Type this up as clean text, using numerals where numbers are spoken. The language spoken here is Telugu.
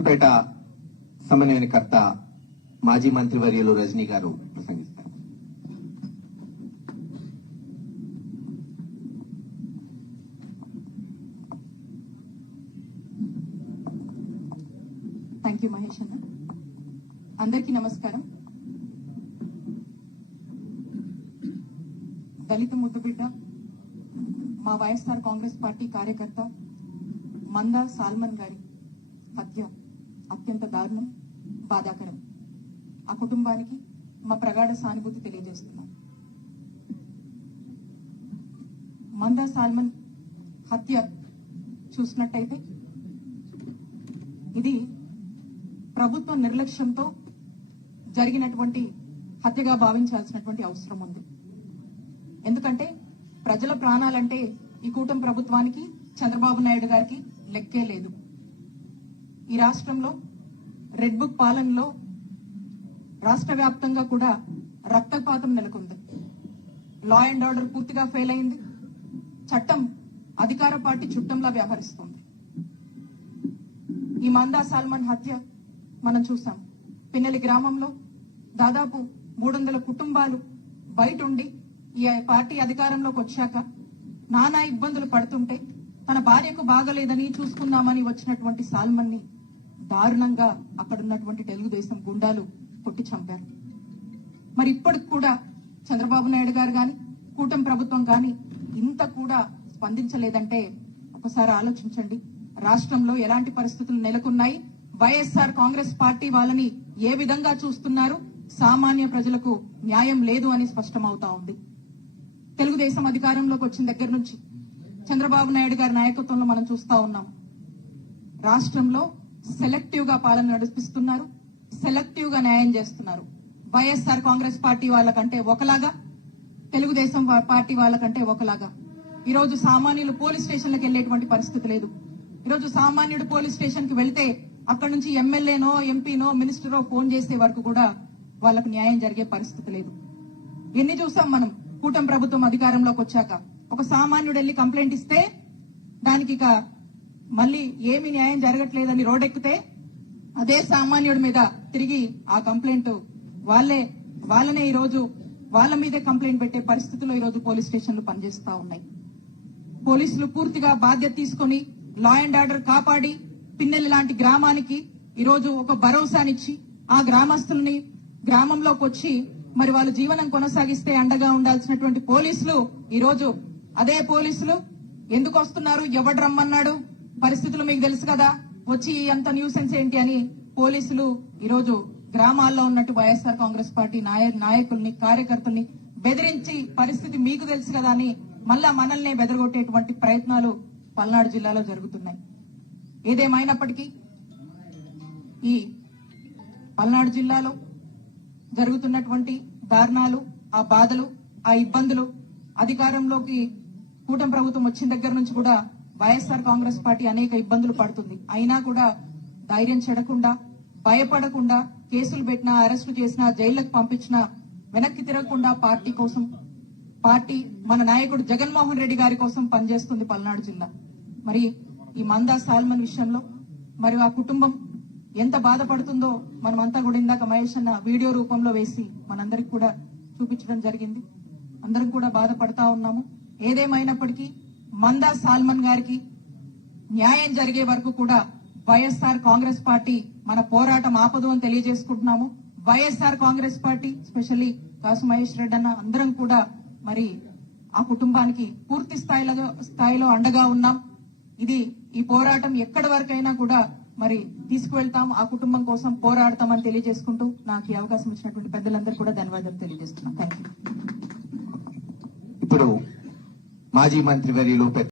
పేట సమన్వయకర్త మాజీ మంత్రివర్యులు రజనీ గారు ప్రసంగిస్తారు. థ్యాంక్ యూ మహేష్ అన్న. అందరికీ నమస్కారం. దళిత ముద్దుబిడ్డ మా వైఎస్ఆర్ కాంగ్రెస్ పార్టీ కార్యకర్త మందా సాల్మన్ గారి హత్య అత్యంత దారుణం, బాధాకరం. ఆ కుటుంబానికి మా ప్రగాఢ సానుభూతి తెలియజేస్తున్నాం. మందా సాల్మన్ హత్య చూసినట్టయితే ఇది ప్రభుత్వ నిర్లక్ష్యంతో జరిగినటువంటి హత్యగా భావించాల్సినటువంటి అవసరం ఉంది. ఎందుకంటే ప్రజల ప్రాణాలంటే ఈ కూటమి ప్రభుత్వానికి, చంద్రబాబు నాయుడు గారికి లెక్కే లేదు. ఈ రాష్ట్రంలో రెడ్ బుక్ పాలనలో రాష్ట్ర వ్యాప్తంగా కూడా రక్తపాతం నెలకొంది. లా అండ్ ఆర్డర్ పూర్తిగా ఫెయిల్ అయింది. చట్టం అధికార పార్టీ చుట్టంలా వ్యవహరిస్తోంది. ఈ మందా సాల్మన్ హత్య మనం చూసాం. పిన్నెలి గ్రామంలో దాదాపు 300 కుటుంబాలు బయట ఉండి ఈ పార్టీ అధికారంలోకి వచ్చాక నానా ఇబ్బందులు పడుతుంటే తన భార్యకు బాగలేదని చూసుకుందామని వచ్చినటువంటి సాల్మన్ ని దారుణంగా అక్కడున్నటువంటి తెలుగుదేశం గుండాలు కొట్టి చంపారు. మరి ఇప్పటికి కూడా చంద్రబాబు నాయుడు గారు గాని, కూటమి ప్రభుత్వం గాని ఇంత కూడా స్పందించలేదంటే ఒకసారి ఆలోచించండి. రాష్ట్రంలో ఎలాంటి పరిస్థితులు నెలకొన్నాయి, వైఎస్ఆర్ కాంగ్రెస్ పార్టీ వాళ్ళని ఏ విధంగా చూస్తున్నారు, సామాన్య ప్రజలకు న్యాయం లేదు అని స్పష్టమవుతా ఉంది. తెలుగుదేశం అధికారంలోకి వచ్చిన దగ్గర నుంచి చంద్రబాబు నాయుడు గారి నాయకత్వంలో మనం చూస్తా ఉన్నాం. రాష్ట్రంలో సెలెక్టివ్ గా పాలన నడిపిస్తున్నారు, సెలెక్టివ్ గా న్యాయం చేస్తున్నారు. వైఎస్ఆర్ కాంగ్రెస్ పార్టీ వాళ్ళకంటే ఒకలాగా, తెలుగుదేశం పార్టీ వాళ్ళకంటే ఒకలాగా. ఈ రోజు సామాన్యులు పోలీస్ స్టేషన్లకు వెళ్లేటువంటి పరిస్థితి లేదు. ఈరోజు సామాన్యుడు పోలీస్ స్టేషన్ కి వెళ్తే అక్కడ నుంచి ఎమ్మెల్యేనో, ఎంపీనో, మినిస్టరో ఫోన్ చేసే వరకు కూడా వాళ్ళకు న్యాయం జరిగే పరిస్థితి లేదు. ఎన్ని చూసాం మనం కూటమి ప్రభుత్వం అధికారంలోకి వచ్చాక. ఒక సామాన్యుడు వెళ్లి కంప్లైంట్ ఇస్తే దానికి ఇక మళ్ళీ ఏమి న్యాయం జరగట్లేదని రోడ్డెక్కితే అదే సామాన్యుడి మీద తిరిగి ఆ కంప్లైంట్ వాళ్ళనే ఈ రోజు వాళ్ళ మీదే కంప్లైంట్ పెట్టే పరిస్థితుల్లో ఈ రోజు పోలీస్ స్టేషన్లు పనిచేస్తా ఉన్నాయి. పోలీసులు పూర్తిగా బాధ్యత తీసుకుని లా అండ్ ఆర్డర్ కాపాడి పిన్నెల్లి లాంటి గ్రామానికి ఈ రోజు ఒక భరోసానిచ్చి ఆ గ్రామస్తుల్ని గ్రామంలోకి వచ్చి మరి వాళ్ళు జీవనం కొనసాగిస్తే అండగా ఉండాల్సినటువంటి పోలీసులు ఈ రోజు అదే పోలీసులు ఎందుకు వస్తున్నారు, ఎవడు రమ్మన్నాడు, పరిస్థితులు మీకు తెలుసు కదా, వచ్చి అంత న్యూసెన్స్ ఏంటి అని పోలీసులు ఈ రోజు గ్రామాల్లో ఉన్నట్టు వైఎస్ఆర్ కాంగ్రెస్ పార్టీ నాయకుల్ని, కార్యకర్తల్ని బెదిరించి పరిస్థితి మీకు తెలుసు కదా అని మళ్ళా మనల్ని బెదరగొట్టేటువంటి ప్రయత్నాలు పల్నాడు జిల్లాలో జరుగుతున్నాయి. ఏదేమైనప్పటికీ ఈ పల్నాడు జిల్లాలో జరుగుతున్నటువంటి దారుణాలు, ఆ బాధలు, ఆ ఇబ్బందులు అధికారంలోకి కూటమి ప్రభుత్వం వచ్చిన దగ్గర నుంచి కూడా వైఎస్ఆర్ కాంగ్రెస్ పార్టీ అనేక ఇబ్బందులు పడుతుంది. అయినా కూడా ధైర్యం చెడకుండా, భయపడకుండా, కేసులు పెట్టినా, అరెస్టు చేసినా, జైళ్లకు పంపించినా వెనక్కి తిరగకుండా పార్టీ కోసం, పార్టీ మన నాయకుడు జగన్మోహన్ రెడ్డి గారి కోసం పనిచేస్తుంది పల్నాడు జిల్లా. మరి ఈ మందా సాల్మన్ విషయంలో మరి ఆ కుటుంబం ఎంత బాధపడుతుందో మనమంతా కూడా ఇందాక మహేష్ అన్న వీడియో రూపంలో వేసి మనందరికి కూడా చూపించడం జరిగింది. అందరం కూడా బాధపడతా ఉన్నాము. ఏదేమైనప్పటికీ మందా సాల్మన్ గారికి న్యాయం జరిగే వరకు కూడా వైఎస్ఆర్ కాంగ్రెస్ పార్టీ మన పోరాటం ఆపదు అని తెలియజేసుకుంటున్నాము. వైఎస్ఆర్ కాంగ్రెస్ పార్టీ స్పెషల్లీ కాసు మహేష్ రెడ్డి అన్న అందరం కూడా మరి ఆ కుటుంబానికి పూర్తి స్థాయిలో అండగా ఉన్నాం. ఈ పోరాటం ఎక్కడి వరకైనా కూడా మరి తీసుకువెళ్తాం, ఆ కుటుంబం కోసం పోరాడతామని తెలియజేసుకుంటూ నాకు ఈ అవకాశం ఇచ్చినటువంటి పెద్దలందరూ కూడా ధన్యవాదాలు తెలియజేస్తున్నాం. Thank you. ఇప్పుడు మాజీ మంత్రివర్యులు